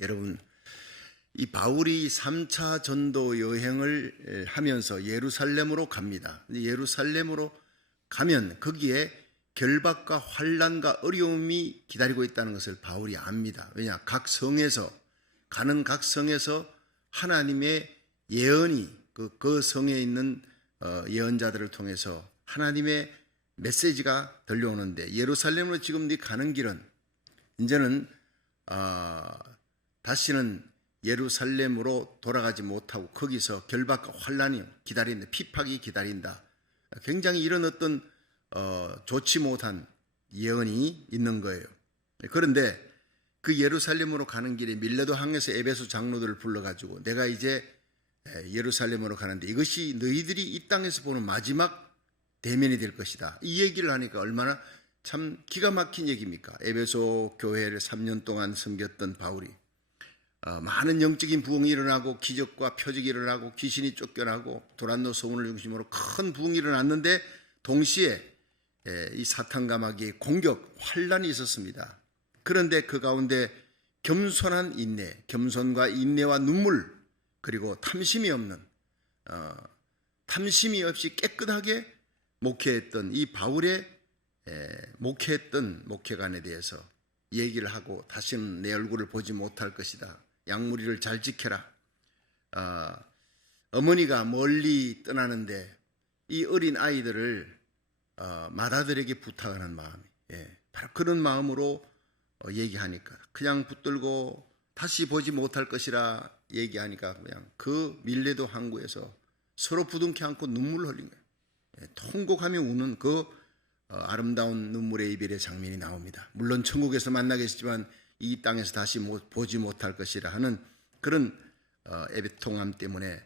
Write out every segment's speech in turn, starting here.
여러분, 이 바울이 3차 전도 여행을 하면서 예루살렘으로 갑니다. 예루살렘으로 가면 거기에 결박과 환난과 어려움이 기다리고 있다는 것을 바울이 압니다. 왜냐? 각 성에서 하나님의 예언이 그 성에 있는 예언자들을 통해서 하나님의 메시지가 들려오는데, 예루살렘으로 지금 네 가는 길은 이제는 다시는 예루살렘으로 돌아가지 못하고 거기서 결박과 환난이 기다린다, 핍박이 기다린다. 굉장히 이런 어떤 좋지 못한 예언이 있는 거예요. 그런데 그 예루살렘으로 가는 길에 밀레도 항에서 에베소 장로들을 불러가지고, 내가 이제 예루살렘으로 가는데 이것이 너희들이 이 땅에서 보는 마지막 대면이 될 것이다. 이 얘기를 하니까 얼마나 참 기가 막힌 얘기입니까? 에베소 교회를 3년 동안 섬겼던 바울이 많은 영적인 부흥이 일어나고 기적과 표적이 일어나고 귀신이 쫓겨나고 도란노 소문을 중심으로 큰 부흥이 일어났는데, 동시에 이 사탄과 마귀의 공격, 환난이 있었습니다. 그런데 그 가운데 겸손한 인내, 겸손과 인내와 눈물, 그리고 탐심이 없이 깨끗하게 목회했던 이 바울의 목회했던 목회관에 대해서 얘기를 하고, 다시는 내 얼굴을 보지 못할 것이다. 양무리를 잘 지켜라. 어머니가 멀리 떠나는데 이 어린 아이들을 마다들에게 부탁하는 마음이, 바로 그런 마음으로 얘기하니까, 그냥 붙들고 다시 보지 못할 것이라 얘기하니까 그냥 그 밀레도 항구에서 서로 부둥켜 안고 눈물을 흘린 거예요. 통곡하며 우는 그 아름다운 눈물의 이별의 장면이 나옵니다. 물론 천국에서 만나겠지만 이 땅에서 다시 보지 못할 것이라 하는 그런 애통함 때문에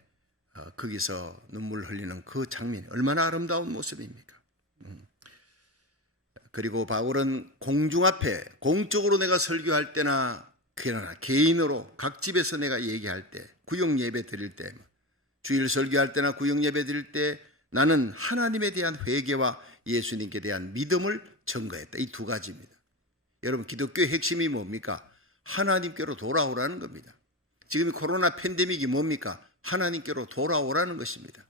거기서 눈물 흘리는 그 장면이 얼마나 아름다운 모습입니까? 그리고 바울은 공중 앞에 공적으로 내가 설교할 때나 그러나 개인으로 각 집에서 내가 얘기할 때, 구역 예배 드릴 때, 주일 설교할 때나 구역 예배 드릴 때 나는 하나님에 대한 회개와 예수님께 대한 믿음을 증거했다. 이 두 가지입니다. 여러분, 기독교의 핵심이 뭡니까? 하나님께로 돌아오라는 겁니다. 지금 코로나 팬데믹이 뭡니까? 하나님께로 돌아오라는 것입니다.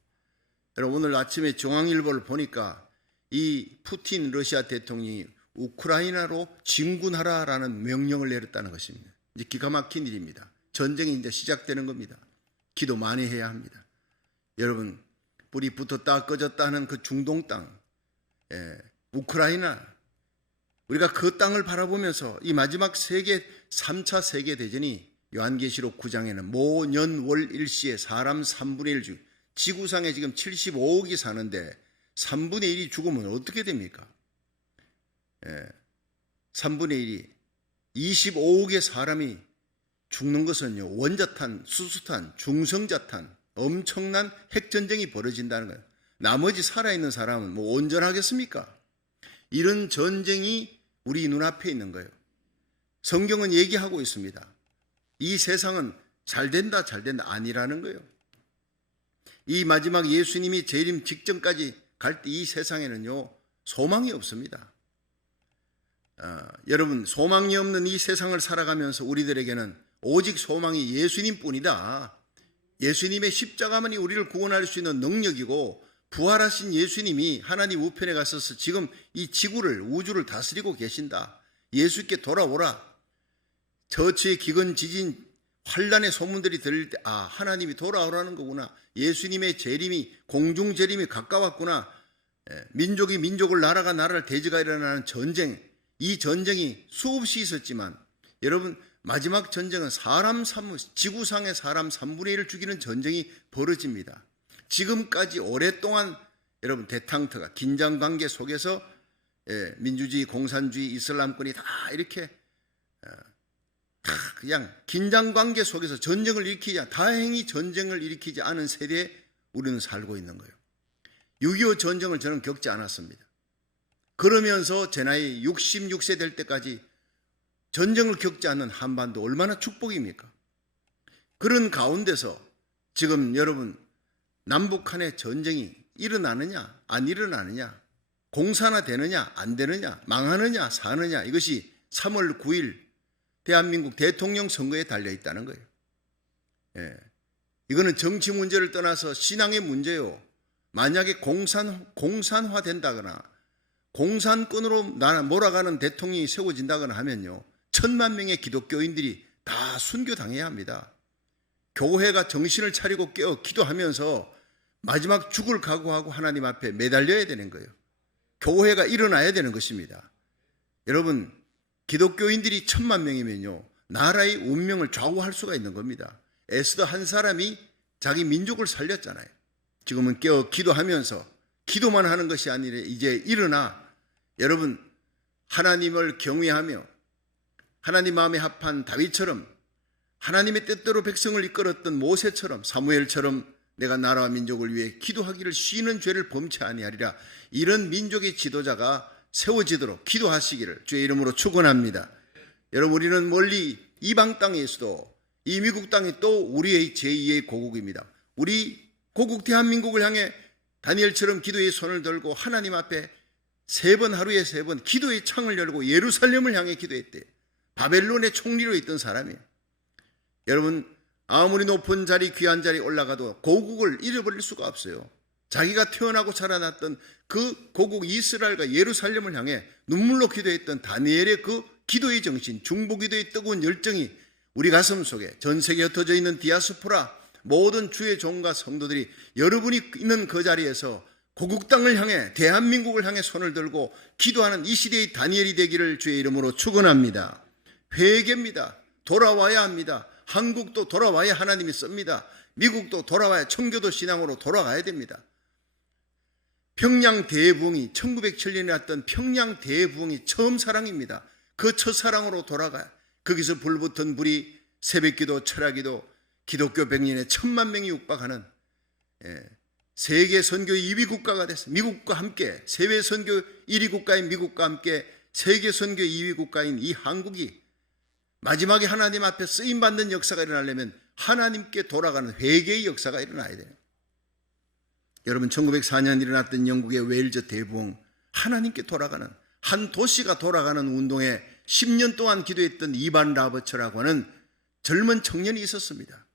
여러분, 오늘 아침에 중앙일보를 보니까 이 푸틴 러시아 대통령이 우크라이나로 진군하라라는 명령을 내렸다는 것입니다. 이제 기가 막힌 일입니다. 전쟁이 이제 시작되는 겁니다. 기도 많이 해야 합니다. 여러분, 불이 붙었다 꺼졌다 하는 그 중동 땅, 우크라이나, 우리가 그 땅을 바라보면서 이 마지막 3차 세계대전이 요한계시록 9장에는 모년월 일시에 사람 3분의 1 중, 지구상에 지금 75억이 사는데 3분의 1이 죽으면 어떻게 됩니까? 3분의 1이 25억의 사람이 죽는 것은요, 원자탄, 수수탄, 중성자탄, 엄청난 핵전쟁이 벌어진다는 거예요. 나머지 살아있는 사람은 뭐 온전하겠습니까? 이런 전쟁이 우리 눈앞에 있는 거예요. 성경은 얘기하고 있습니다. 이 세상은 잘 된다 아니라는 거예요. 이 마지막 예수님이 재림 직전까지 갈 때 이 세상에는요, 소망이 없습니다. 여러분, 소망이 없는 이 세상을 살아가면서 우리들에게는 오직 소망이 예수님뿐이다. 예수님의 십자가만이 우리를 구원할 수 있는 능력이고, 부활하신 예수님이 하나님 우편에 가셔서 지금 이 지구를, 우주를 다스리고 계신다. 예수께 돌아오라. 처치의 기근, 지진, 환란의 소문들이 들릴 때, 하나님이 돌아오라는 거구나. 예수님의 재림이, 공중 재림이 가까웠구나. 민족이 민족을, 나라가 나라를 대적하여 일어나는 전쟁, 이 전쟁이 수없이 있었지만, 여러분, 마지막 전쟁은 지구상의 사람 3분의 1을 죽이는 전쟁이 벌어집니다. 지금까지 오랫동안 여러분, 대탕터가 긴장관계 속에서 민주주의, 공산주의, 이슬람권이 다 이렇게 다 그냥 긴장관계 속에서 다행히 전쟁을 일으키지 않은 세대에 우리는 살고 있는 거예요. 6.25 전쟁을 저는 겪지 않았습니다. 그러면서 제 나이 66세 될 때까지 전쟁을 겪지 않는 한반도 얼마나 축복입니까? 그런 가운데서 지금 여러분, 남북한의 전쟁이 일어나느냐 안 일어나느냐, 공산화 되느냐 안 되느냐, 망하느냐 사느냐, 이것이 3월 9일 대한민국 대통령 선거에 달려 있다는 거예요. 예. 이거는 정치 문제를 떠나서 신앙의 문제요. 만약에 공산화 된다거나 공산권으로 몰아가는 대통령이 세워진다거나 하면요, 1,000만 명의 기독교인들이 다 순교당해야 합니다. 교회가 정신을 차리고 깨어 기도하면서 마지막 죽을 각오하고 하나님 앞에 매달려야 되는 거예요. 교회가 일어나야 되는 것입니다. 여러분, 기독교인들이 1,000만 명이면요, 나라의 운명을 좌우할 수가 있는 겁니다. 에스더 한 사람이 자기 민족을 살렸잖아요. 지금은 깨어 기도하면서 기도만 하는 것이 아니라 이제 일어나 여러분, 하나님을 경외하며 하나님 마음에 합한 다윗처럼 하나님의 뜻대로 백성을 이끌었던 모세처럼 사무엘처럼 내가 나라와 민족을 위해 기도하기를 쉬는 죄를 범치 아니하리라. 이런 민족의 지도자가 세워지도록 기도하시기를 주의 이름으로 축원합니다. 여러분, 우리는 멀리 이방 땅에서도 이 미국 땅이 또 우리의 제2의 고국입니다. 우리 고국 대한민국을 향해 다니엘처럼 기도의 손을 들고 하나님 앞에 3번, 하루에 3번 기도의 창을 열고 예루살렘을 향해 기도했대요. 바벨론의 총리로 있던 사람이에요. 여러분, 아무리 높은 자리, 귀한 자리 올라가도 고국을 잃어버릴 수가 없어요. 자기가 태어나고 자라났던 그 고국 이스라엘과 예루살렘을 향해 눈물로 기도했던 다니엘의 그 기도의 정신, 중보기도의 뜨거운 열정이 우리 가슴 속에 전 세계에 흩어져 있는 디아스포라 모든 주의 종과 성도들이 여러분이 있는 그 자리에서 고국 땅을 향해 대한민국을 향해 손을 들고 기도하는 이 시대의 다니엘이 되기를 주의 이름으로 축원합니다. 회개입니다. 돌아와야 합니다. 한국도 돌아와야 하나님이 씁니다. 미국도 돌아와야 청교도 신앙으로 돌아가야 됩니다. 평양 대부흥이 1907년에 왔던 평양 대부흥이 처음 사랑입니다. 그 첫사랑으로 돌아가야 거기서 불붙은 불이 새벽기도, 철야기도, 기독교 100년에 1,000만 명이 육박하는 세계 선교 2위 국가가 됐습니다. 미국과 함께 세계 선교 1위 국가인 미국과 함께 세계 선교 2위 국가인 이 한국이 마지막에 하나님 앞에 쓰임받는 역사가 일어나려면 하나님께 돌아가는 회개의 역사가 일어나야 돼요. 여러분, 1904년 일어났던 영국의 웨일즈 대부흥, 하나님께 돌아가는 한 도시가 돌아가는 운동에 10년 동안 기도했던 이반 라버처라고 하는 젊은 청년이 있었습니다.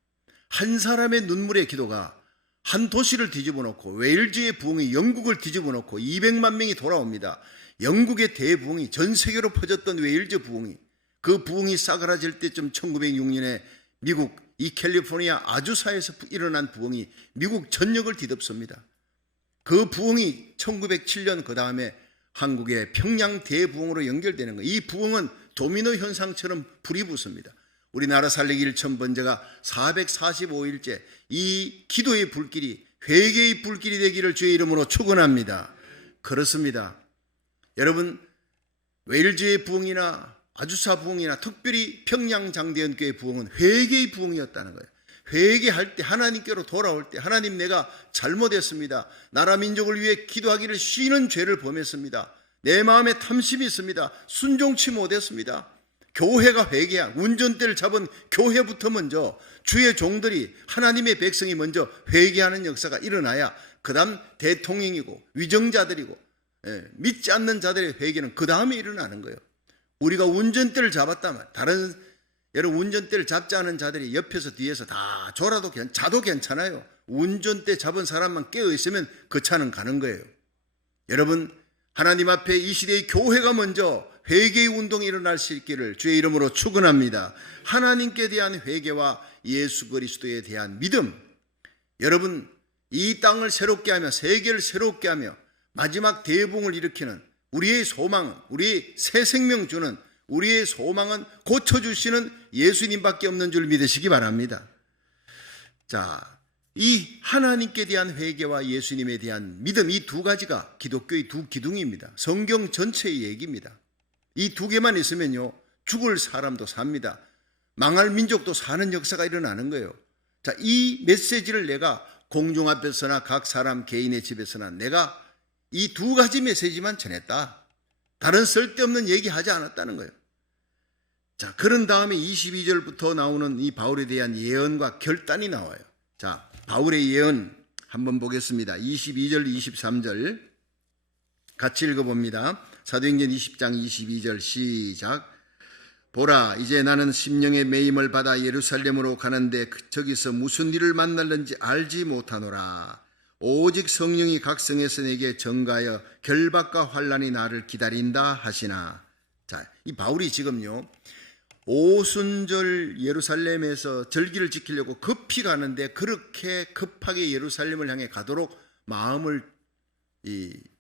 한 사람의 눈물의 기도가 한 도시를 뒤집어 놓고 웨일즈의 부흥이 영국을 뒤집어 놓고 200만 명이 돌아옵니다. 영국의 대부흥이 전 세계로 퍼졌던 웨일즈 부흥이, 그 부흥이 싸그라질 때쯤 1906년에 미국 이 캘리포니아 아주사에서 일어난 부흥이 미국 전역을 뒤덮습니다. 그 부흥이 1907년 그 다음에 한국의 평양 대부흥으로 연결되는 거예요. 이 부흥은 도미노 현상처럼 불이 붙습니다. 우리나라 살리기 1,000번제가 445일째 이 기도의 불길이 회개의 불길이 되기를 주의 이름으로 축원합니다. 그렇습니다. 여러분, 웨일즈의 부흥이나 아주사 부흥이나 특별히 평양 장대연교회 부흥은 회개의 부흥이었다는 거예요. 회개할 때, 하나님께로 돌아올 때, 하나님, 내가 잘못했습니다. 나라 민족을 위해 기도하기를 쉬는 죄를 범했습니다. 내 마음에 탐심이 있습니다. 순종치 못했습니다. 교회가 회개야. 운전대를 잡은 교회부터 먼저 주의 종들이, 하나님의 백성이 먼저 회개하는 역사가 일어나야 그 다음 대통령이고 위정자들이고 믿지 않는 자들의 회개는 그 다음에 일어나는 거예요. 우리가 운전대를 잡았다면 여러분, 운전대를 잡지 않은 자들이 옆에서 뒤에서 다 졸아도 자도 괜찮아요. 운전대 잡은 사람만 깨어 있으면 그 차는 가는 거예요. 여러분, 하나님 앞에 이 시대의 교회가 먼저 회개의 운동이 일어날 수 있기를 주의 이름으로 축원합니다. 하나님께 대한 회개와 예수 그리스도에 대한 믿음, 여러분, 이 땅을 새롭게 하며 세계를 새롭게 하며 마지막 대붕을 일으키는 우리의 소망은, 우리의 새 생명 주는 우리의 소망은 고쳐주시는 예수님밖에 없는 줄 믿으시기 바랍니다. 자, 이 하나님께 대한 회개와 예수님에 대한 믿음, 이 두 가지가 기독교의 두 기둥입니다. 성경 전체의 얘기입니다. 이 두 개만 있으면요, 죽을 사람도 삽니다. 망할 민족도 사는 역사가 일어나는 거예요. 자, 이 메시지를 내가 공중 앞에서나 각 사람 개인의 집에서나 내가 이 두 가지 메시지만 전했다. 다른 쓸데없는 얘기하지 않았다는 거예요. 자, 그런 다음에 22절부터 나오는 이 바울에 대한 예언과 결단이 나와요. 자, 바울의 예언 한번 보겠습니다. 22절, 23절 같이 읽어봅니다. 사도행전 20장 22절 시작. 보라, 이제 나는 심령의 매임을 받아 예루살렘으로 가는데 저기서 무슨 일을 만날는지 알지 못하노라. 오직 성령이 각성해서 내게 전가하여 결박과 환란이 나를 기다린다 하시나. 자, 이 바울이 지금요, 오순절 예루살렘에서 절기를 지키려고 급히 가는데 그렇게 급하게 예루살렘을 향해 가도록 마음을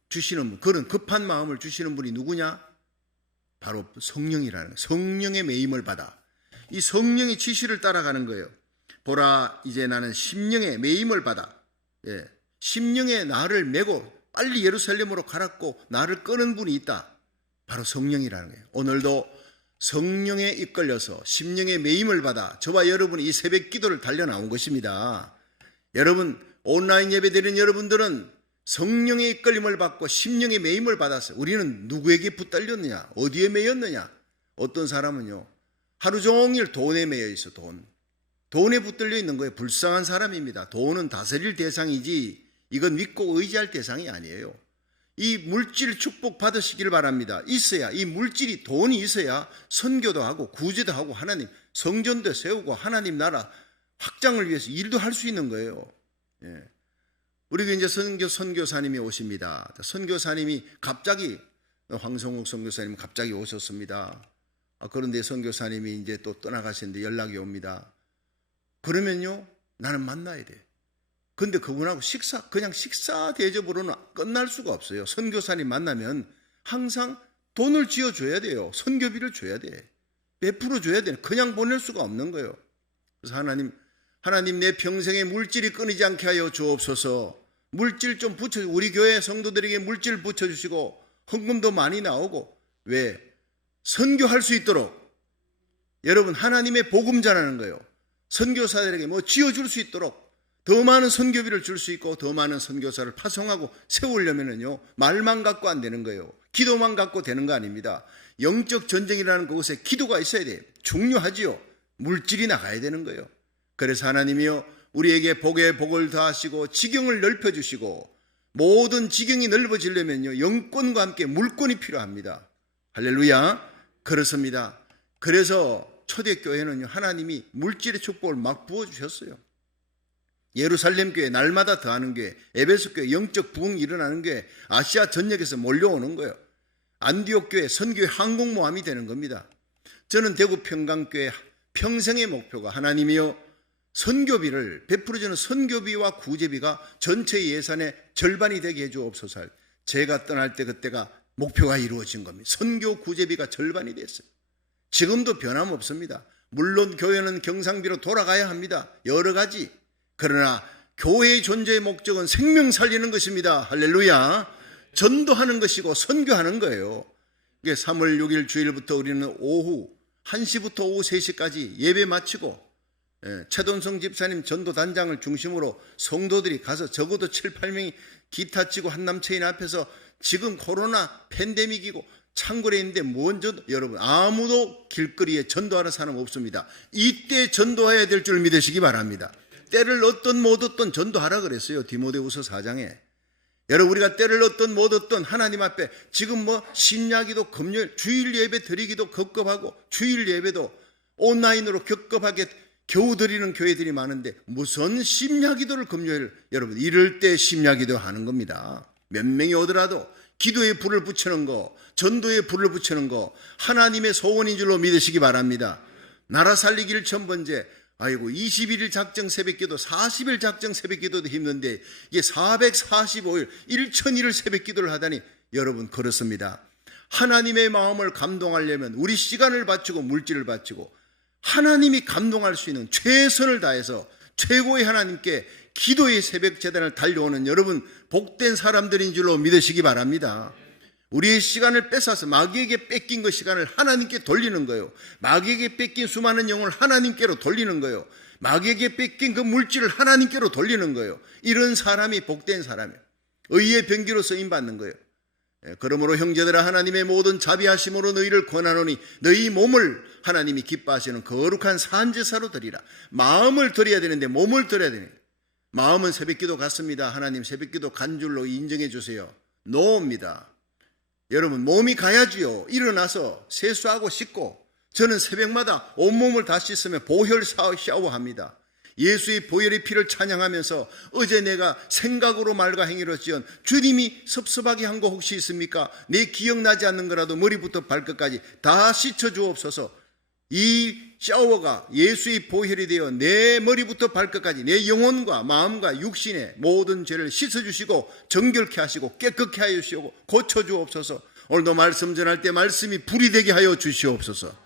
주시는 분, 그런 급한 마음을 주시는 분이 누구냐? 바로 성령이라는 거예요. 성령의 매임을 받아 이 성령의 지시를 따라가는 거예요. 보라, 이제 나는 심령의 매임을 받아, 심령에 나를 메고 빨리 예루살렘으로 가라고 나를 끄는 분이 있다. 바로 성령이라는 거예요. 오늘도 성령에 이끌려서 심령의 매임을 받아 저와 여러분이 이 새벽 기도를 달려 나온 것입니다. 여러분, 온라인 예배 드리는 여러분들은 성령의 이끌림을 받고 심령의 매임을 받았어요. 우리는 누구에게 붙들렸느냐? 어디에 매였느냐? 어떤 사람은요, 하루 종일 돈에 매여 있어. 돈에 붙들려 있는 거예요. 불쌍한 사람입니다. 돈은 다스릴 대상이지 이건 믿고 의지할 대상이 아니에요. 이 물질 축복 받으시길 바랍니다. 있어야, 이 물질이, 돈이 있어야 선교도 하고 구제도 하고 하나님 성전도 세우고 하나님 나라 확장을 위해서 일도 할 수 있는 거예요. 우리 이제 선교사님이 오십니다. 선교사님이 갑자기, 황성욱 선교사님 갑자기 오셨습니다. 그런데 선교사님이 이제 또 떠나가시는데 연락이 옵니다. 그러면요, 나는 만나야 돼. 근데 그분하고 그냥 식사 대접으로는 끝날 수가 없어요. 선교사님 만나면 항상 돈을 지어줘야 돼요. 선교비를 줘야 돼. 베풀어 줘야 돼. 그냥 보낼 수가 없는 거예요. 그래서 하나님 내 평생에 물질이 끊이지 않게 하여 주옵소서. 물질 좀 붙여주고, 우리 교회 성도들에게 물질 붙여주시고 헌금도 많이 나오고, 왜? 선교할 수 있도록. 여러분, 하나님의 복음 전하는 거예요. 선교사들에게 뭐 지어줄 수 있도록 더 많은 선교비를 줄 수 있고 더 많은 선교사를 파송하고 세우려면은요, 말만 갖고 안 되는 거예요. 기도만 갖고 되는 거 아닙니다. 영적 전쟁이라는 그곳에 기도가 있어야 돼요. 중요하지요. 물질이 나가야 되는 거예요. 그래서 하나님이요, 우리에게 복에 복을 더하시고 지경을 넓혀주시고, 모든 지경이 넓어지려면요, 영권과 함께 물권이 필요합니다. 할렐루야. 그렇습니다. 그래서 초대교회는요, 하나님이 물질의 축복을 막 부어주셨어요. 예루살렘 교회, 날마다 더하는 교회, 에베소 교회, 영적 부흥이 일어나는 교회, 아시아 전역에서 몰려오는 거예요. 안디옥 교회, 선교회 항공모함이 되는 겁니다. 저는 대구 평강교회 평생의 목표가, 하나님이요, 선교비를 베풀어주는 선교비와 구제비가 전체 예산의 절반이 되게 해주옵소서. 제가 떠날 때 그때가 목표가 이루어진 겁니다. 선교 구제비가 절반이 됐어요. 지금도 변함없습니다. 물론 교회는 경상비로 돌아가야 합니다. 여러 가지. 그러나 교회의 존재의 목적은 생명 살리는 것입니다. 할렐루야. 전도하는 것이고 선교하는 거예요. 이게 3월 6일 주일부터 우리는 오후 1시부터 오후 3시까지 예배 마치고, 최돈성 집사님 전도단장을 중심으로 성도들이 가서 적어도 7, 8명이 기타 치고 한남체인 앞에서, 지금 코로나 팬데믹이고 창궐에 있는데 여러분, 아무도 길거리에 전도하는 사람 없습니다. 이때 전도해야 될 줄 믿으시기 바랍니다. 때를 얻든 못 얻든 전도하라 그랬어요. 디모데후서 4장에. 여러분, 우리가 때를 얻든 못 얻든 하나님 앞에 지금 심야기도, 금요일 주일 예배 드리기도 급급하고, 주일 예배도 온라인으로 급급하게 겨우 드리는 교회들이 많은데 무슨 심야기도를 금요일, 여러분, 이럴 때 심야기도 하는 겁니다. 몇 명이 오더라도 기도에 불을 붙이는 거, 전도에 불을 붙이는 거 하나님의 소원인 줄로 믿으시기 바랍니다. 나라 살리기를 천번째, 21일 작정 새벽기도, 40일 작정 새벽기도도 힘든데 이게 445일 1000일을 새벽기도를 하다니, 여러분, 그렇습니다. 하나님의 마음을 감동하려면 우리 시간을 바치고 물질을 바치고 하나님이 감동할 수 있는 최선을 다해서 최고의 하나님께 기도의 새벽 제단을 달려오는 여러분, 복된 사람들인 줄로 믿으시기 바랍니다. 우리의 시간을 뺏어서 마귀에게 뺏긴 그 시간을 하나님께 돌리는 거예요. 마귀에게 뺏긴 수많은 영혼을 하나님께로 돌리는 거예요. 마귀에게 뺏긴 그 물질을 하나님께로 돌리는 거예요. 이런 사람이 복된 사람이에요. 의의 병기로 쓰임받는 거예요. 그러므로 형제들아, 하나님의 모든 자비하심으로 너희를 권하노니 너희 몸을 하나님이 기뻐하시는 거룩한 산제사로 드리라. 마음을 드려야 되는데 몸을 드려야 되는 거예요. 마음은 새벽기도 같습니다. 하나님 새벽기도 간 줄로 인정해 주세요. 노입니다. 여러분, 몸이 가야지요. 일어나서 세수하고 씻고 저는 새벽마다 온몸을 다 씻으며 보혈 샤워합니다. 예수의 보혈의 피를 찬양하면서 어제 내가 생각으로 말과 행위로 지은 주님이 섭섭하게 한 거 혹시 있습니까? 내 기억나지 않는 거라도 머리부터 발끝까지 다 씻어주옵소서. 이 샤워가 예수의 보혈이 되어 내 머리부터 발끝까지 내 영혼과 마음과 육신의 모든 죄를 씻어주시고 정결케 하시고 깨끗게 하여 주시고 고쳐주옵소서. 오늘도 말씀 전할 때 말씀이 불이 되게 하여 주시옵소서.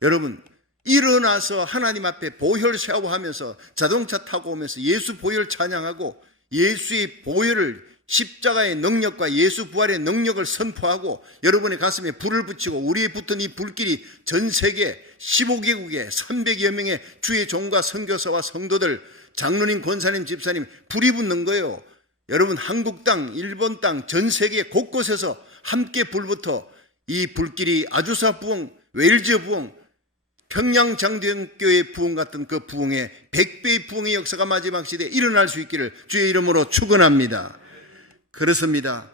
여러분, 일어나서 하나님 앞에 보혈 샤워하면서 자동차 타고 오면서 예수 보혈 찬양하고 예수의 보혈을 십자가의 능력과 예수 부활의 능력을 선포하고 여러분의 가슴에 불을 붙이고 우리의 붙은 이 불길이 전 세계 15개국에 300여 명의 주의 종과 선교사와 성도들, 장로님, 권사님, 집사님 불이 붙는 거예요. 여러분, 한국 땅, 일본 땅, 전 세계 곳곳에서 함께 불붙어 이 불길이 아주사 부흥, 웨일즈 부흥, 평양 장대교회 부흥 같은 그 부흥의 100배의 부흥의 역사가 마지막 시대에 일어날 수 있기를 주의 이름으로 축원합니다. 그렇습니다.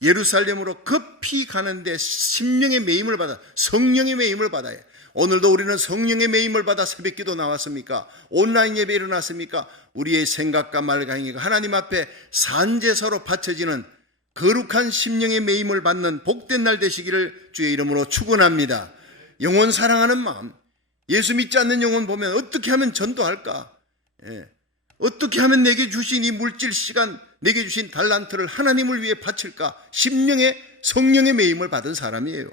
예루살렘으로 급히 가는데 심령의 매임을 받아, 성령의 매임을 받아요. 오늘도 우리는 성령의 매임을 받아 새벽기도 나왔습니까? 온라인 예배 일어났습니까? 우리의 생각과 말과 행위가 하나님 앞에 산제사로 바쳐지는 거룩한 심령의 매임을 받는 복된 날 되시기를 주의 이름으로 축원합니다. 영혼 사랑하는 마음, 예수 믿지 않는 영혼 보면 어떻게 하면 전도할까? 어떻게 하면 내게 주신 이 물질 시간, 내게 주신 달란트를 하나님을 위해 바칠까? 심령의 성령의 매임을 받은 사람이에요.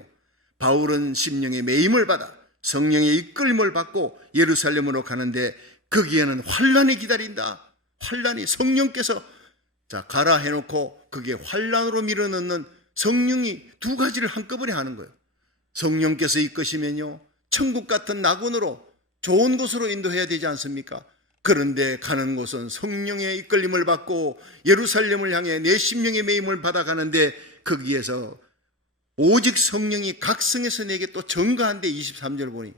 바울은 심령의 매임을 받아 성령의 이끌림을 받고 예루살렘으로 가는데 거기에는 환란이 기다린다. 환란이 성령께서 가라 해놓고 그게 환란으로 밀어넣는 성령이 두 가지를 한꺼번에 하는 거예요. 성령께서 이끄시면요, 천국 같은 낙원으로 좋은 곳으로 인도해야 되지 않습니까? 그런데 가는 곳은 성령의 이끌림을 받고 예루살렘을 향해 내 심령의 매임을 받아가는데 거기에서 오직 성령이 각성해서 내게 또 증거한데 23절 보니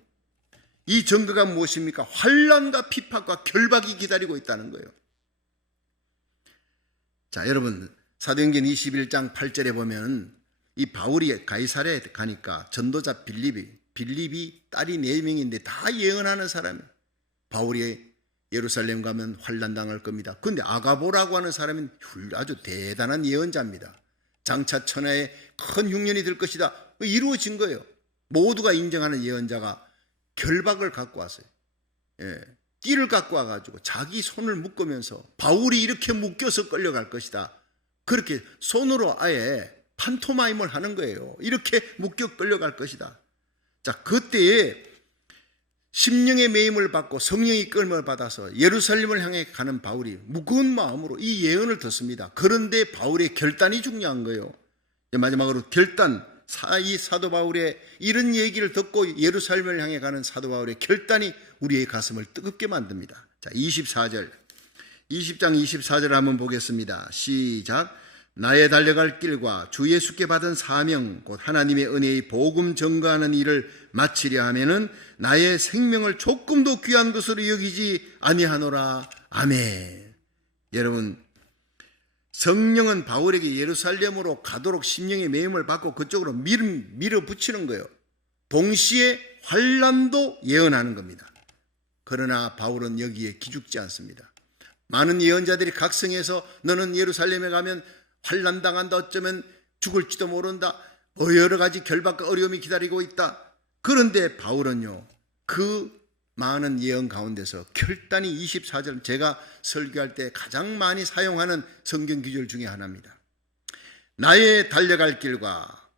이 증거가 무엇입니까? 환난과 핍박과 결박이 기다리고 있다는 거예요. 자, 여러분, 사도행전 21장 8절에 보면 이 바울이 가이사랴에 가니까 전도자 빌립이 딸이 4명인데 다 예언하는 사람이에요. 바울이 예루살렘 가면 환난 당할 겁니다. 그런데 아가보라고 하는 사람은 아주 대단한 예언자입니다. 장차 천하에 큰 흉년이 될 것이다. 이루어진 거예요. 모두가 인정하는 예언자가 결박을 갖고 왔어요. 띠를 갖고 와가지고 자기 손을 묶으면서 바울이 이렇게 묶여서 끌려갈 것이다. 그렇게 손으로 아예 판토마임을 하는 거예요. 이렇게 묶여 끌려갈 것이다. 자, 그때에 심령의 매임을 받고 성령의 끌림을 받아서 예루살렘을 향해 가는 바울이 무거운 마음으로 이 예언을 듣습니다. 그런데 바울의 결단이 중요한 거예요. 마지막으로 결단, 이 사도 바울의 이런 얘기를 듣고 예루살렘을 향해 가는 사도 바울의 결단이 우리의 가슴을 뜨겁게 만듭니다. 자, 20장 24절을 한번 보겠습니다. 시작. 나의 달려갈 길과 주 예수께 받은 사명 곧 하나님의 은혜의 복음 전가하는 일을 마치려 하면은 나의 생명을 조금도 귀한 것으로 여기지 아니하노라. 아멘. 여러분, 성령은 바울에게 예루살렘으로 가도록 심령의 매임을 받고 그쪽으로 밀어붙이는 거예요. 동시에 환난도 예언하는 겁니다. 그러나 바울은 여기에 기죽지 않습니다. 많은 예언자들이 각성해서 너는 예루살렘에 가면 환난 당한다, 어쩌면 죽을지도 모른다, 여러 가지 결박과 어려움이 기다리고 있다. 그런데 바울은요, 그 많은 예언 가운데서 결단이 24절, 제가 설교할 때 가장 많이 사용하는 성경 구절 중에 하나입니다. 나의 달려갈 길과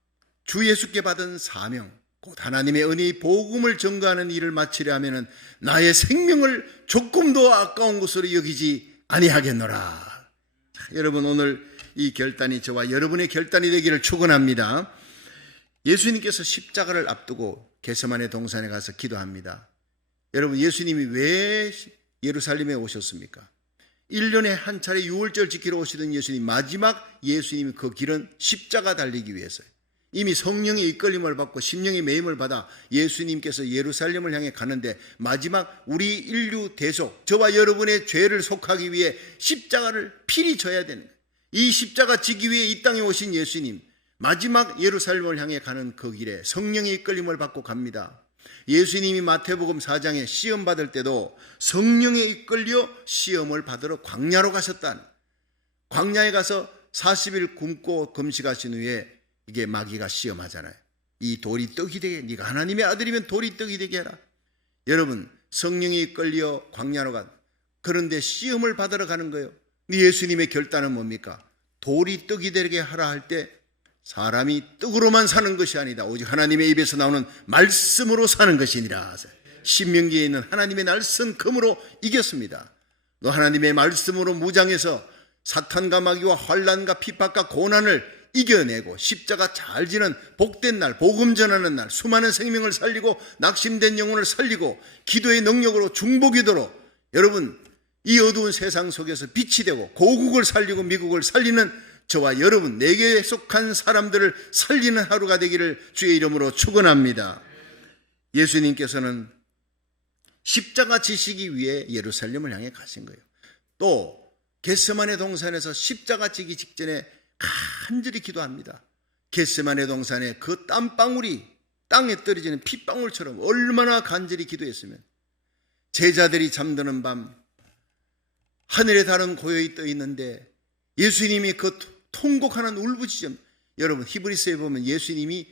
주 예수께 받은 사명 곧 하나님의 은혜의 복음을 전가하는 일을 마치려 하면은 나의 생명을 조금도 아까운 것으로 여기지 아니하겠노라. 자, 여러분, 오늘 이 결단이 저와 여러분의 결단이 되기를 축원합니다. 예수님께서 십자가를 앞두고 겟세마네 동산에 가서 기도합니다. 여러분, 예수님이 왜 예루살렘에 오셨습니까? 1년에 한 차례 유월절 지키러 오시던 예수님, 마지막 예수님이 그 길은 십자가 달리기 위해서요. 이미 성령의 이끌림을 받고 심령의 매임을 받아 예수님께서 예루살렘을 향해 가는데 마지막 우리 인류 대속, 저와 여러분의 죄를 속하기 위해 십자가를 필히 져야 되는 거예요. 이 십자가 지기 위해 이 땅에 오신 예수님, 마지막 예루살렘을 향해 가는 그 길에 성령의 이끌림을 받고 갑니다. 예수님이 마태복음 4장에 시험 받을 때도 성령에 이끌려 시험을 받으러 광야로 가셨다는, 광야에 가서 40일 굶고 금식하신 후에 이게 마귀가 시험하잖아요. 이 돌이 떡이 되게, 네가 하나님의 아들이면 돌이 떡이 되게 해라. 여러분, 성령이 이끌려 광야로 간, 그런데 시험을 받으러 가는 거예요. 예수님의 결단은 뭡니까? 돌이 떡이 되게 하라 할 때 사람이 떡으로만 사는 것이 아니다, 오직 하나님의 입에서 나오는 말씀으로 사는 것이니라. 신명기에 있는 하나님의 날선 검으로 이겼습니다. 너 하나님의 말씀으로 무장해서 사탄과 마귀와 환난과 핍박과 고난을 이겨내고 십자가 잘 지는 복된 날, 복음 전하는 날, 수많은 생명을 살리고 낙심된 영혼을 살리고 기도의 능력으로 중보기도로 여러분 이 어두운 세상 속에서 빛이 되고 고국을 살리고 미국을 살리는 저와 여러분, 내게 속한 사람들을 살리는 하루가 되기를 주의 이름으로 축원합니다. 예수님께서는 십자가 지시기 위해 예루살렘을 향해 가신 거예요. 또 겟세마네 동산에서 십자가 지기 직전에 간절히 기도합니다. 겟세마네 동산에 그 땀방울이 땅에 떨어지는 핏방울처럼 얼마나 간절히 기도했으면, 제자들이 잠드는 밤 하늘의 달은 고요히 떠 있는데 예수님이 그 통곡하는 울부짖음, 여러분 히브리서에 보면 예수님이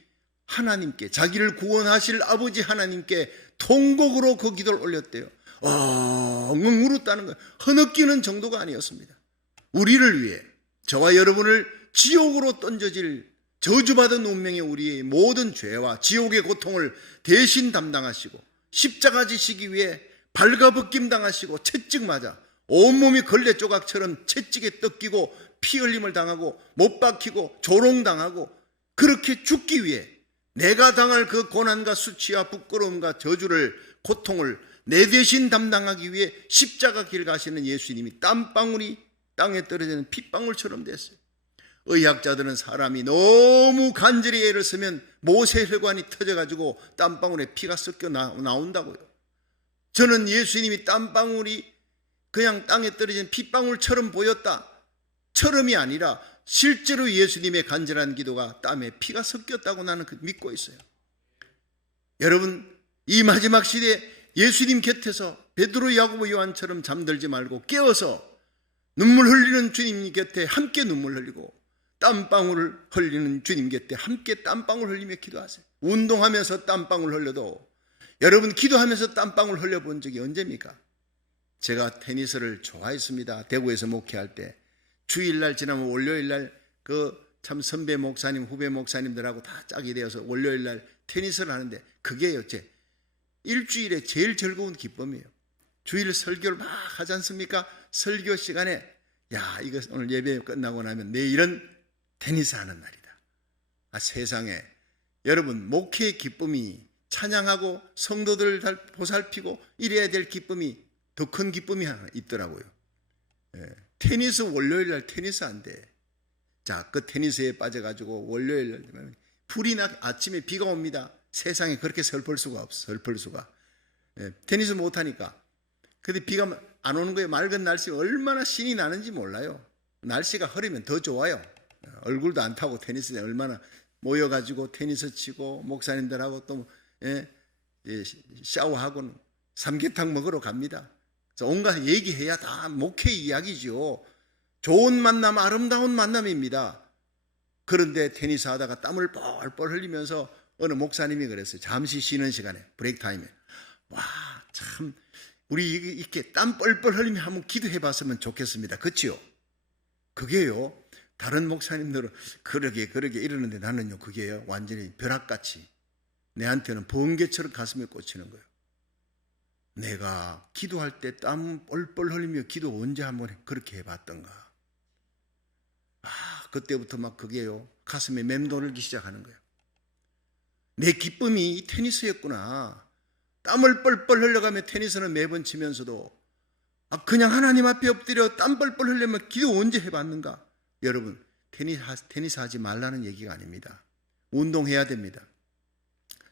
하나님께, 자기를 구원하실 아버지 하나님께 통곡으로 그 기도를 올렸대요. 엉엉 울었다는 거예요. 흐느끼는 정도가 아니었습니다. 우리를 위해, 저와 여러분을 지옥으로 던져질 저주받은 운명의 우리의 모든 죄와 지옥의 고통을 대신 담당하시고 십자가 지시기 위해 발가벗김 당하시고 채찍 맞아 온몸이 걸레 조각처럼 채찍에 뜯기고 피 흘림을 당하고 못 박히고 조롱당하고 그렇게 죽기 위해 내가 당할 그 고난과 수치와 부끄러움과 저주를, 고통을 내 대신 담당하기 위해 십자가 길 가시는 예수님이 땀방울이 땅에 떨어지는 핏방울처럼 됐어요. 의학자들은 사람이 너무 간절히 애를 쓰면 모세혈관이 터져가지고 땀방울에 피가 섞여 나온다고요. 저는 예수님이 땀방울이 그냥 땅에 떨어진 핏방울처럼 보였다, 처럼이 아니라 실제로 예수님의 간절한 기도가 땀에 피가 섞였다고 나는 믿고 있어요. 여러분, 이 마지막 시대에 예수님 곁에서 베드로, 야고보, 요한처럼 잠들지 말고 깨어서 눈물 흘리는 주님 곁에 함께 눈물 흘리고 땀방울을 흘리는 주님 곁에 함께 땀방울 흘리며 기도하세요. 운동하면서 땀방울 흘려도, 여러분 기도하면서 땀방울 흘려본 적이 언제입니까? 제가 테니스를 좋아했습니다. 대구에서 목회할 때 주일날 지나면 월요일날 그 참 선배 목사님, 후배 목사님들하고 다 짝이 되어서 월요일날 테니스를 하는데 그게 제 일주일에 제일 즐거운 기쁨이에요. 주일 설교를 막 하지 않습니까? 설교 시간에 이거 오늘 예배 끝나고 나면 내일은 테니스 하는 날이다. 세상에 여러분, 목회의 기쁨이 찬양하고 성도들 보살피고 이래야 될 기쁨이 더 큰 기쁨이 하나 있더라고요. 테니스 월요일날 테니스 안 돼. 자, 그 테니스에 빠져가지고 월요일날 불이 나, 아침에 비가 옵니다. 세상에 그렇게 슬플 수가 없어. 슬플 수가. 테니스 못하니까. 근데 비가 안 오는 거예요. 맑은 날씨 얼마나 신이 나는지 몰라요. 날씨가 흐리면 더 좋아요. 얼굴도 안 타고 테니스에 얼마나 모여가지고 테니스 치고 목사님들하고 또 샤워하고는 삼계탕 먹으러 갑니다. 온갖 얘기해야 다 목회 이야기죠. 좋은 만남, 아름다운 만남입니다. 그런데 테니스 하다가 땀을 뻘뻘 흘리면서 어느 목사님이 그랬어요. 잠시 쉬는 시간에, 브레이크 타임에. 참 우리 이렇게 땀 뻘뻘 흘리며 한번 기도해 봤으면 좋겠습니다. 그치요? 그게요, 다른 목사님들은 그러게 이러는데 나는요, 그게요 완전히 벼락같이 내한테는 번개처럼 가슴에 꽂히는 거예요. 내가 기도할 때 땀 뻘뻘 흘리며 기도 언제 한번 그렇게 해봤던가. 그때부터 막 그게요 가슴에 맴돌기 시작하는 거예요. 내 기쁨이 테니스였구나. 땀을 뻘뻘 흘려가며 테니스는 매번 치면서도 그냥 하나님 앞에 엎드려 땀 뻘뻘 흘리면 기도 언제 해봤는가. 여러분, 테니스 하지 말라는 얘기가 아닙니다. 운동해야 됩니다.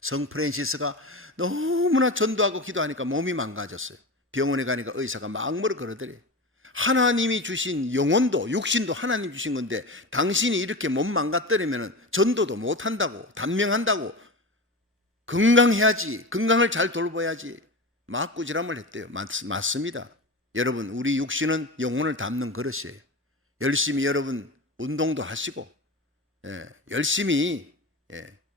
성 프란시스가 너무나 전도하고 기도하니까 몸이 망가졌어요. 병원에 가니까 의사가 막무를 걸어드려요. 하나님이 주신 영혼도 육신도 하나님 주신 건데 당신이 이렇게 몸 망가뜨리면 전도도 못한다고, 단명한다고 건강해야지, 건강을 잘 돌봐야지 막 꾸지람을 했대요. 맞습니다. 여러분, 우리 육신은 영혼을 담는 그릇이에요. 열심히 여러분 운동도 하시고, 열심히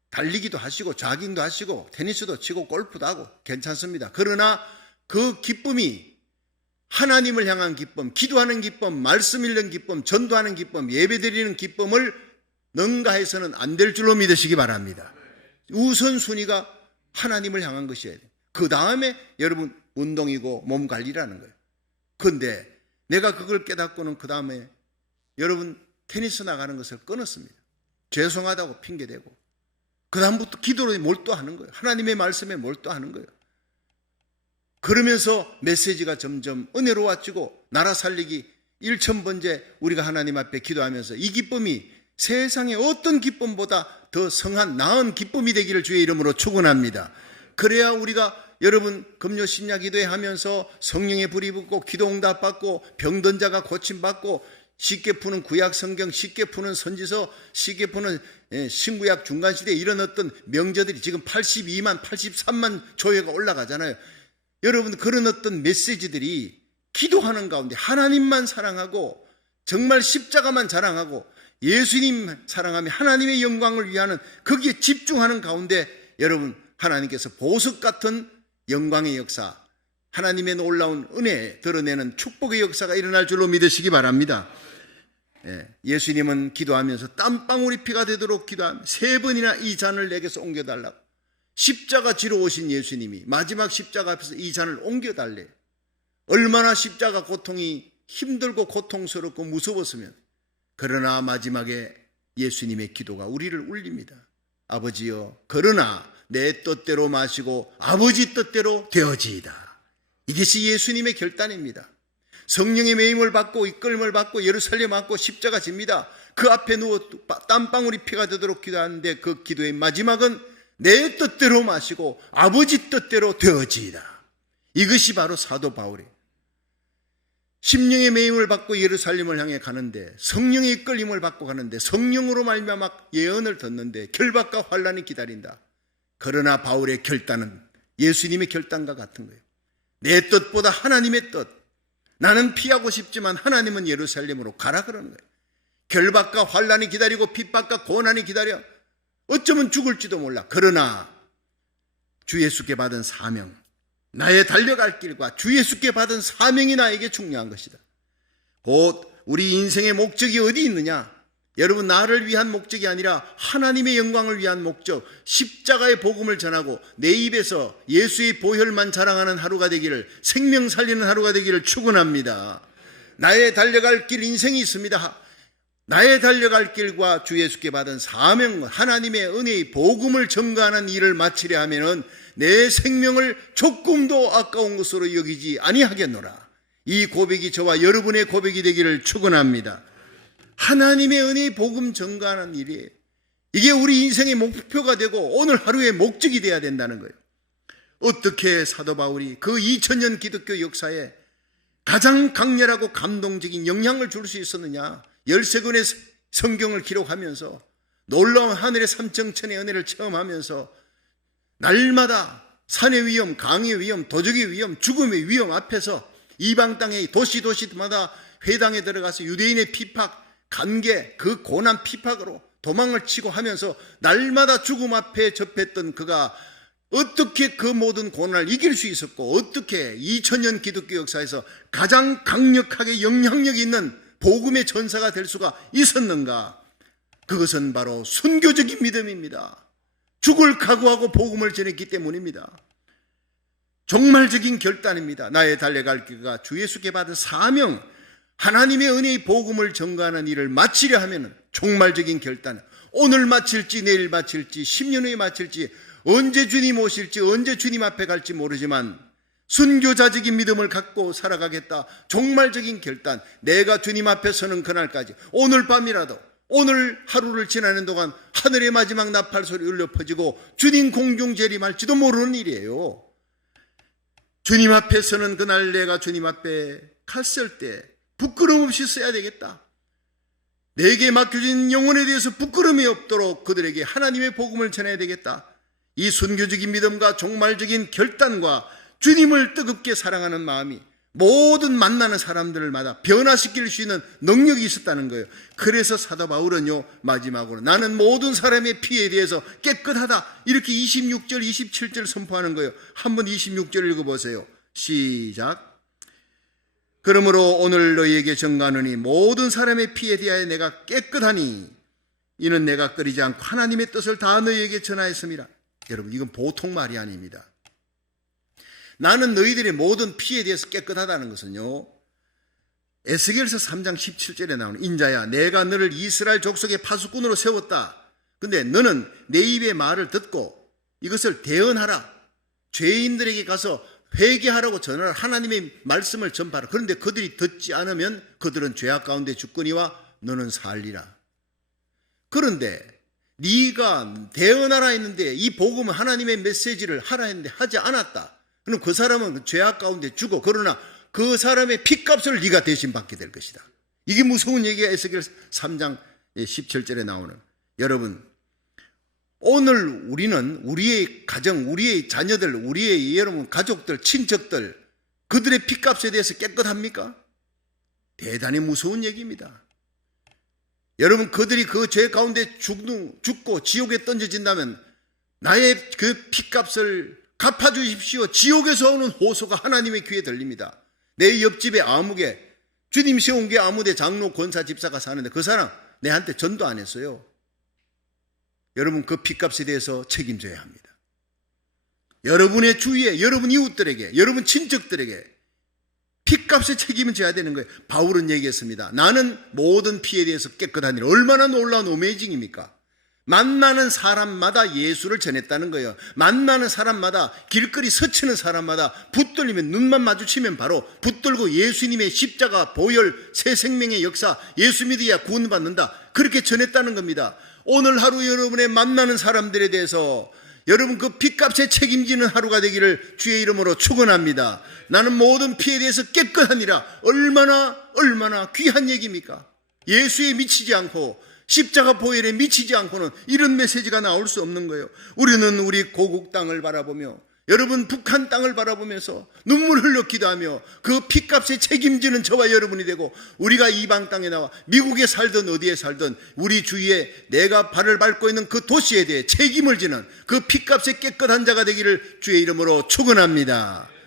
달리기도 하시고, 자깅도 하시고, 테니스도 치고, 골프도 하고 괜찮습니다. 그러나 그 기쁨이 하나님을 향한 기쁨, 기도하는 기쁨, 말씀 읽는 기쁨, 전도하는 기쁨, 예배드리는 기쁨을 능가해서는 안 될 줄로 믿으시기 바랍니다. 우선순위가 하나님을 향한 것이어야 돼요. 그 다음에 여러분 운동이고 몸 관리라는 거예요. 그런데 내가 그걸 깨닫고는 그 다음에 여러분 테니스 나가는 것을 끊었습니다. 죄송하다고 핑계대고 그 다음부터 기도로 몰두하는 거예요. 하나님의 말씀에 몰두하는 거예요. 그러면서 메시지가 점점 은혜로워지고 나라 살리기 1000번째 우리가 하나님 앞에 기도하면서 이 기쁨이 세상의 어떤 기쁨보다 더 성한 나은 기쁨이 되기를 주의 이름으로 축원합니다. 그래야 우리가 여러분 금요 심야 기도회 하면서 성령의 불이 붙고 기도 응답 받고 병든 자가 고침 받고 쉽게 푸는 구약 성경, 쉽게 푸는 선지서, 쉽게 푸는 신구약 중간시대 이런 어떤 명제들이 지금 82만, 83만 조회가 올라가잖아요. 여러분 그런 어떤 메시지들이 기도하는 가운데 하나님만 사랑하고 정말 십자가만 자랑하고 예수님 사랑하며 하나님의 영광을 위하는 거기에 집중하는 가운데 여러분 하나님께서 보석 같은 영광의 역사, 하나님의 놀라운 은혜 드러내는 축복의 역사가 일어날 줄로 믿으시기 바랍니다. 예수님은 기도하면서 땀방울이 피가 되도록 기도하며 3번이나 이 잔을 내게서 옮겨달라고 십자가 지러 오신 예수님이 마지막 십자가 앞에서 이 잔을 옮겨달래요. 얼마나 십자가 고통이 힘들고 고통스럽고 무서웠으면. 그러나 마지막에 예수님의 기도가 우리를 울립니다. 아버지여, 그러나 내 뜻대로 마시고 아버지 뜻대로 되어지이다. 이것이 예수님의 결단입니다. 성령의 매임을 받고 이끌림을 받고 예루살렘 왔고 십자가 집니다. 그 앞에 누워 땀방울이 피가 되도록 기도하는데 그 기도의 마지막은 내 뜻대로 마시고 아버지 뜻대로 되어지이다. 이것이 바로 사도 바울이에요. 심령의 매임을 받고 예루살렘을 향해 가는데 성령의 이끌림을 받고 가는데 성령으로 말미암아 예언을 듣는데 결박과 환난이 기다린다. 그러나 바울의 결단은 예수님의 결단과 같은 거예요. 내 뜻보다 하나님의 뜻. 나는 피하고 싶지만 하나님은 예루살렘으로 가라 그러는 거예요. 결박과 환난이 기다리고 핍박과 고난이 기다려 어쩌면 죽을지도 몰라. 그러나 주 예수께 받은 사명, 나의 달려갈 길과 주 예수께 받은 사명이 나에게 중요한 것이다. 곧 우리 인생의 목적이 어디 있느냐? 여러분 나를 위한 목적이 아니라 하나님의 영광을 위한 목적, 십자가의 복음을 전하고 내 입에서 예수의 보혈만 자랑하는 하루가 되기를, 생명 살리는 하루가 되기를 축원합니다. 나의 달려갈 길 인생이 있습니다. 나의 달려갈 길과 주 예수께 받은 사명, 하나님의 은혜의 복음을 전가하는 일을 마치려 하면은 내 생명을 조금도 아까운 것으로 여기지 아니하겠노라. 이 고백이 저와 여러분의 고백이 되기를 축원합니다. 하나님의 은혜의 복음 전가하는 일이에요. 이게 우리 인생의 목표가 되고 오늘 하루의 목적이 되어야 된다는 거예요. 어떻게 사도 바울이 그 2000년 기독교 역사에 가장 강렬하고 감동적인 영향을 줄 수 있었느냐? 13권의 성경을 기록하면서 놀라운 하늘의 삼정천의 은혜를 체험하면서 날마다 산의 위험, 강의 위험, 도적의 위험, 죽음의 위험 앞에서 이방 땅의 도시마다 회당에 들어가서 유대인의 피팍, 간계, 그 고난 피팍으로 도망을 치고 하면서 날마다 죽음 앞에 접했던 그가 어떻게 그 모든 고난을 이길 수 있었고 어떻게 2000년 기독교 역사에서 가장 강력하게 영향력 있는 복음의 전사가 될 수가 있었는가? 그것은 바로 순교적인 믿음입니다. 죽을 각오하고 복음을 전했기 때문입니다. 종말적인 결단입니다. 나의 달려갈 길과 주 예수께 받은 사명, 하나님의 은혜의 복음을 전가하는 일을 마치려 하면 종말적인 결단, 오늘 마칠지 내일 마칠지 10년 후에 마칠지 언제 주님 오실지 언제 주님 앞에 갈지 모르지만 순교자적인 믿음을 갖고 살아가겠다. 종말적인 결단, 내가 주님 앞에 서는 그날까지 오늘 밤이라도 오늘 하루를 지나는 동안 하늘의 마지막 나팔 소리 울려 퍼지고 주님 공중 재림할지도 모르는 일이에요. 주님 앞에 서는 그날 내가 주님 앞에 갔을 때 부끄럼 없이 써야 되겠다. 내게 맡겨진 영혼에 대해서 부끄러움이 없도록 그들에게 하나님의 복음을 전해야 되겠다. 이 순교적인 믿음과 종말적인 결단과 주님을 뜨겁게 사랑하는 마음이 모든 만나는 사람들마다 변화시킬 수 있는 능력이 있었다는 거예요. 그래서 사도 바울은요, 마지막으로 나는 모든 사람의 피에 대해서 깨끗하다, 이렇게 26절 27절 선포하는 거예요. 한번 26절 읽어보세요. 시작. 그러므로 오늘 너희에게 정하노니 모든 사람의 피에 대하여 내가 깨끗하니 이는 내가 꺼리지 않고 하나님의 뜻을 다 너희에게 전하였습니다. 여러분, 이건 보통 말이 아닙니다. 나는 너희들의 모든 피에 대해서 깨끗하다는 것은요, 에스겔서 3장 17절에 나오는 인자야 내가 너를 이스라엘 족속의 파수꾼으로 세웠다. 근데 너는 내 입의 말을 듣고 이것을 대언하라. 죄인들에게 가서 회개하라고 전하라. 하나님의 말씀을 전파하라. 그런데 그들이 듣지 않으면 그들은 죄악 가운데 죽거니와 너는 살리라. 그런데 네가 대언하라 했는데 이 복음은 하나님의 메시지를 하라 했는데 하지 않았다. 그럼 그 사람은 죄악 가운데 죽어. 그러나 그 사람의 핏값을 네가 대신 받게 될 것이다. 이게 무서운 얘기가 에스겔 3장 17절에 나오는. 여러분, 오늘 우리는 우리의 가정, 우리의 자녀들, 우리의 여러분 가족들, 친척들, 그들의 핏값에 대해서 깨끗합니까? 대단히 무서운 얘기입니다. 여러분, 그들이 그 죄 가운데 죽고 지옥에 던져진다면 나의 그 핏값을 갚아주십시오. 지옥에서 오는 호소가 하나님의 귀에 들립니다. 내 옆집에 아무개, 주님 세운 게 아무데 장로 권사 집사가 사는데 그 사람 내한테 전도 안 했어요. 여러분, 그 핏값에 대해서 책임져야 합니다. 여러분의 주위에, 여러분 이웃들에게, 여러분 친척들에게 핏값의 책임을 져야 되는 거예요. 바울은 얘기했습니다. 나는 모든 피에 대해서 깨끗하니. 얼마나 놀라운 어메이징입니까? 만나는 사람마다 예수를 전했다는 거예요. 만나는 사람마다, 길거리 스치는 사람마다 붙들리면, 눈만 마주치면 바로 붙들고 예수님의 십자가, 보혈, 새 생명의 역사, 예수 믿어야 구원받는다, 그렇게 전했다는 겁니다. 오늘 하루 여러분의 만나는 사람들에 대해서 여러분 그 핏값에 책임지는 하루가 되기를 주의 이름으로 축원합니다. 나는 모든 피에 대해서 깨끗하니라. 얼마나 귀한 얘기입니까? 예수에 미치지 않고 십자가 보혈에 미치지 않고는 이런 메시지가 나올 수 없는 거예요. 우리는 우리 고국 땅을 바라보며, 여러분 북한 땅을 바라보면서 눈물 흘려 기도하며 그 핏값에 책임지는 저와 여러분이 되고, 우리가 이방 땅에 나와 미국에 살든 어디에 살든 우리 주위에 내가 발을 밟고 있는 그 도시에 대해 책임을 지는 그 핏값에 깨끗한 자가 되기를 주의 이름으로 축원합니다.